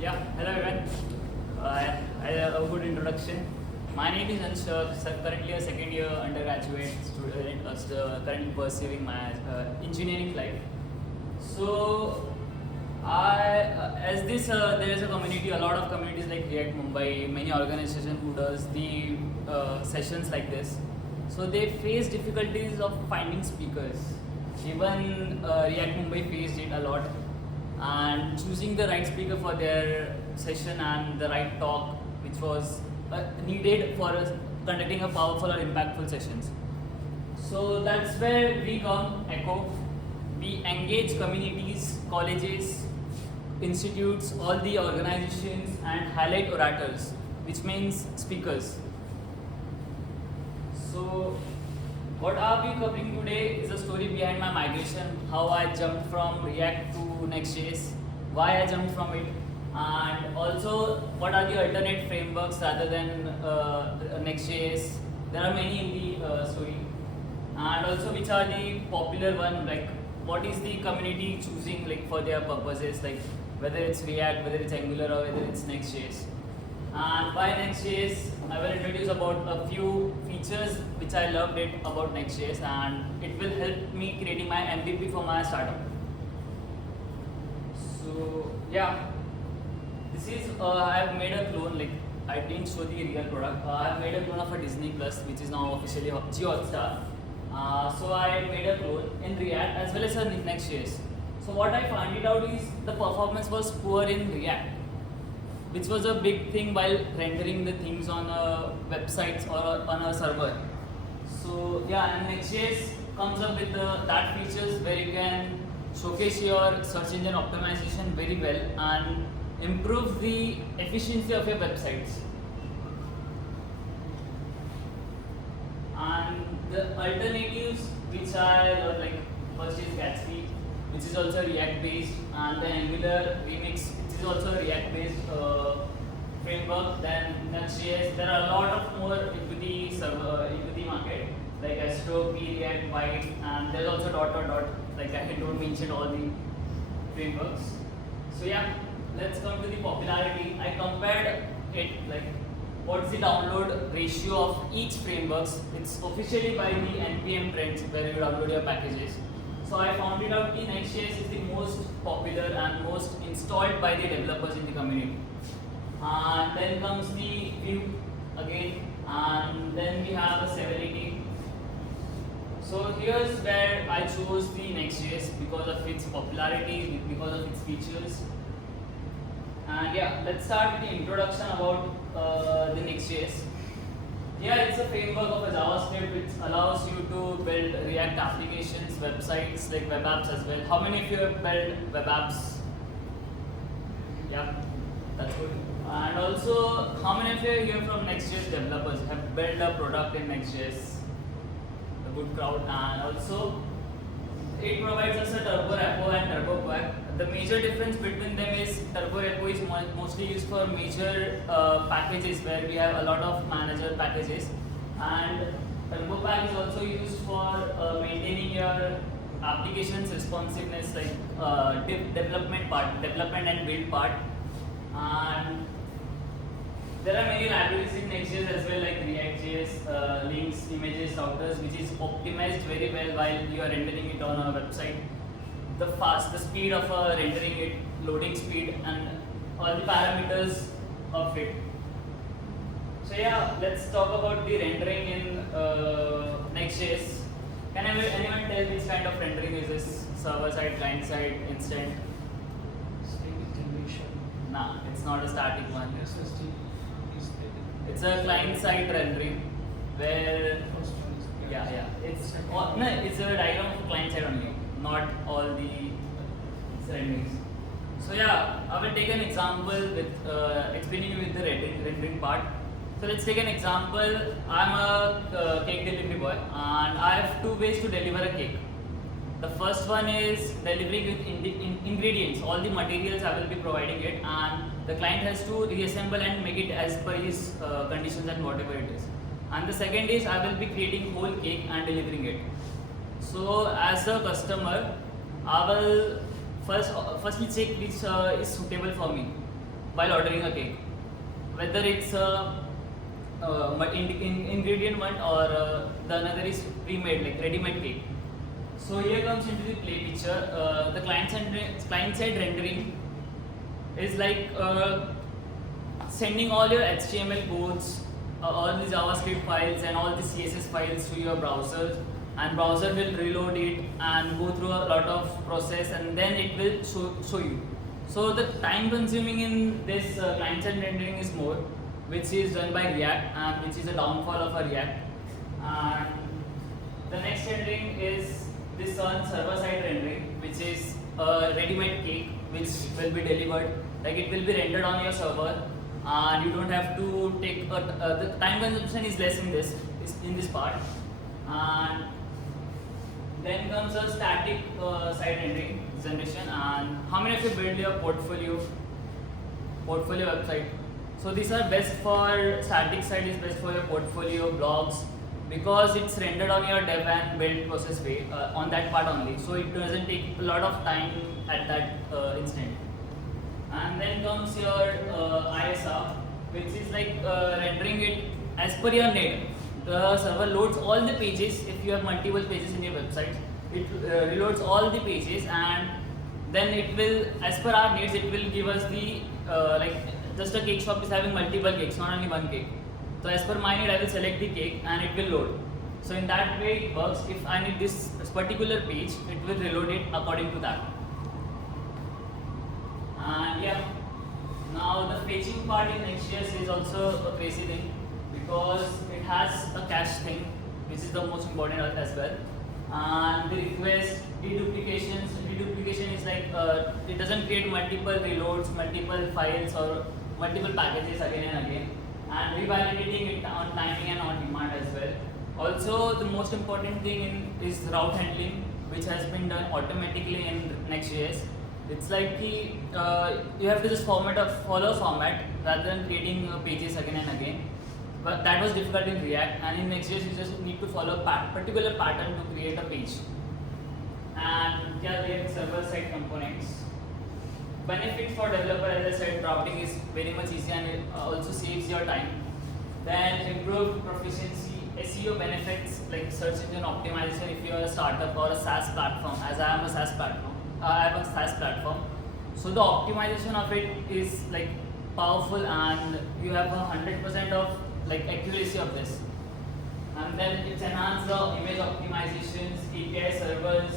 Yeah, hello everyone. I have a good introduction. My name is Anshak, currently a second year undergraduate student, currently pursuing my engineering life. So, as this, there is a community, a lot of communities like React Mumbai, many organizations who does the sessions like this. So they face difficulties of finding speakers. Even React Mumbai faced it a lot, and choosing the right speaker for their session and the right talk, which was needed for conducting a powerful or impactful sessions. So that's where we come, Echo. We engage communities, colleges, institutes, all the organizations, and highlight orators, which means speakers. So, what are we covering today is a story behind my migration, how I jumped from React to Next.js, why I jumped from it, and also what are the alternate frameworks rather than Next.js. There are many in the story, and also which are the popular one, like what is the community choosing like for their purposes, like whether it's React, whether it's Angular, or whether it's Next.js. And by Next.js, I will introduce about a few features which I loved it about Next.js, and it will help me creating my MVP for my startup. So yeah, this is I have made a clone, like I didn't show the real product. I have made a clone of a Disney Plus, which is now officially Hotstar. So I made a clone in React as well as in Next.js. So what I found it out is the performance was poor in React, which was a big thing while rendering the things on websites or on a server. So yeah, and Next.js comes up with that features where you can showcase your search engine optimization very well and improve the efficiency of your websites. And the alternatives which I like, first is Gatsby, which is also React based, and then Angular Remix, which is also a React based framework. Then Next.js, there are a lot of more into the market, like Astro, React, Byte, and there's also dot. Like I don't mention all the frameworks. So yeah, let's come to the popularity. I compared it like what's the download ratio of each frameworks. It's officially by the NPM trends where you download your packages. So I found it out the Next.js is the most popular and most installed by the developers in the community. And then comes the Vue again, and then we have a 780. So here's where I chose the Next.js because of its popularity, because of its features. And yeah, let's start with the introduction about the Next.js. Yeah, it's a framework of a JavaScript which allows you to build React applications, websites, like web apps as well. How many of you have built web apps? Yeah, that's good. And also, how many of you here from Next.js developers have built a product in Next.js? A good crowd. And also, it provides us a Turbo Repo and Turbo Pack. The major difference between them is Turbo Repo is mostly used for major packages where we have a lot of manager packages, and Turbo Pack is also used for maintaining your application's responsiveness, like development and build part. And there are many libraries in Next.js as well, like React.js, links, images, routers, which is optimized very well while you are rendering it on a website. The speed of rendering it, loading speed, and all the parameters of it. So yeah, let's talk about the rendering in Next.js. Can anyone tell which kind of rendering is this? Server side, client side, instant? Static generation. Nah, it's not a static one. SSD is It's a client side rendering where first one is it's it's a diagram of client side only, not all the renderings. So yeah, I will take an example with explaining you with the rendering part. So let's take an example. I'm a cake delivery boy, and I have two ways to deliver a cake. The first one is delivering with ingredients, all the materials I will be providing it, and the client has to reassemble and make it as per his conditions and whatever it is. And the second is I will be creating whole cake and delivering it. So as a customer, I will firstly check which is suitable for me. while ordering a cake, whether it's a ingredient one or the another is pre-made like ready-made cake. So here comes into the play picture. The client-side rendering is like sending all your HTML codes, all the JavaScript files and all the CSS files to your browser, and browser will reload it and go through a lot of process, and then it will show you. So the time consuming in this client-side rendering is more, which is done by React, and which is a downfall of a React. And the next rendering is this one server-side rendering, which is a ready-made cake which will be delivered. Like it will be rendered on your server, and you don't have to take the time consumption is less in this part. And then comes a static side rendering generation. And how many of you build your portfolio website? So these are best for static side is best for your portfolio blogs, because it's rendered on your dev and build process way on that part only. So it doesn't take a lot of time at that instant. And then comes your ISR, which is like rendering it as per your need. The server loads all the pages. If you have multiple pages in your website, it reloads all the pages, and then it will, as per our needs, it will give us the like just a cake shop is having multiple cakes, not only one cake. So as per my need, I will select the cake and it will load. So in that way it works. If I need this particular page, it will reload it according to that. And yeah, now the fetching part in Next.js is also a crazy thing, because it has a cache thing, which is the most important as well. And the request deduplication is like it doesn't create multiple reloads, multiple files or multiple packages again and again, and revalidating it on timing and on demand as well. Also, the most important thing is route handling, which has been done automatically in Next.js. It's like you have to just follow format rather than creating pages again and again. But that was difficult in React, and in Next.js you just need to follow a particular pattern to create a page. And yeah, we have server-side components. Benefits for developer, as I said, drafting is very much easy and it also saves your time. Then improved proficiency, SEO benefits like search engine optimization if you are a startup or a SaaS platform, as I am a SaaS platform. So the optimization of it is like powerful, and you have 100% of like accuracy of this. And then it's enhanced the image optimizations, API servers.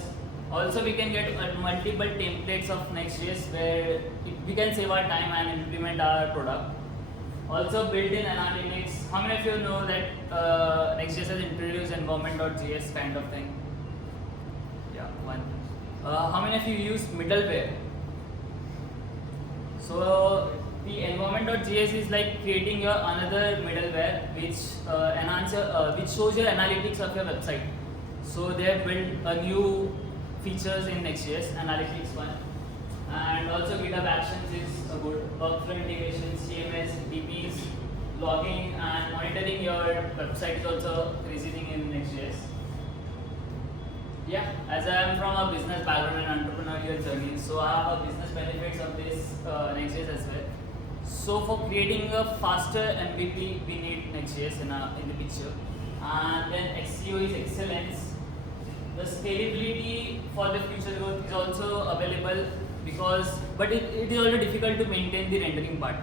Also we can get multiple templates of Next.js where we can save our time and implement our product. Also built-in analytics. How many of you know that Next.js has introduced environment.js kind of thing? Yeah, one. How many of you use middleware? So the environment.js is like creating your another middleware which shows your analytics of your website. So they have built a new features in Next.js, analytics one, and also GitHub Actions is a good workflow integration, CMS, DBs, logging and monitoring your website is also crazy thing in Next.js. Yeah, as I am from a business background and entrepreneurial journey, so I have a business benefits of this Next.js as well. So for creating a faster MVP, we need Next.js in the picture. And then SEO is excellence. The scalability for the future growth is also available, but it is also difficult to maintain the rendering part.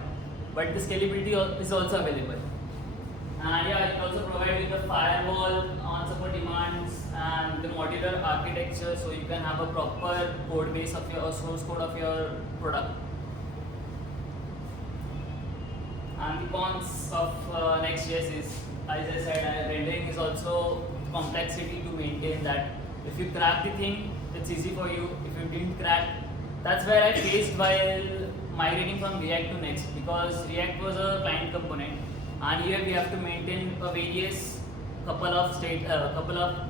But the scalability is also available. And yeah, it also provides with the firewall, on-support demands, and the modular architecture, so you can have a proper code base of your source code of your product. And the cons of Next.js is, as I said, rendering is also complexity to maintain that. If you crack the thing, it's easy for you. If you didn't crack, that's where I faced while migrating from React to Next, because React was a client component, and here we have to maintain a various couple of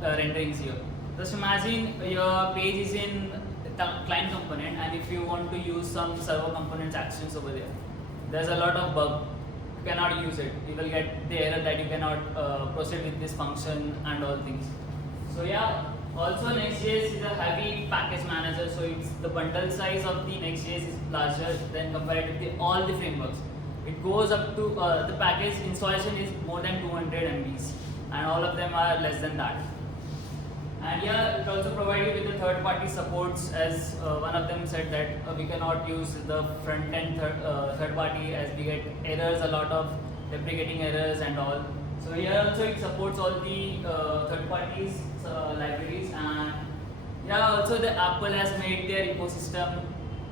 renderings here. Just imagine your page is in the client component, and if you want to use some server components actions over there, there's a lot of bug. You cannot use it. You will get the error that you cannot proceed with this function and all things. So yeah, Also, Next.js is a heavy package manager, so it's the bundle size of the Next.js is larger than compared with all the frameworks. It goes up to the package installation is more than 200 MBs, and all of them are less than that. And yeah, it also provides you with the third-party supports, as one of them said that we cannot use the front-end third-party as we get errors, a lot of deprecating errors and all. So here also it supports all the third parties libraries, and yeah, also the Apple has made their ecosystem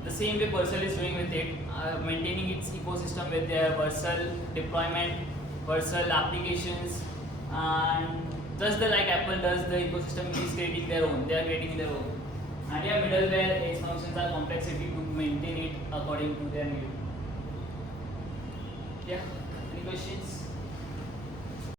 the same way Vercel is doing with it, maintaining its ecosystem with their Vercel deployment, Vercel applications, and just the like Apple does, the ecosystem is creating their own. They are creating their own, and yeah, middleware edge functions are complexity to maintain it according to their need. Yeah, any questions?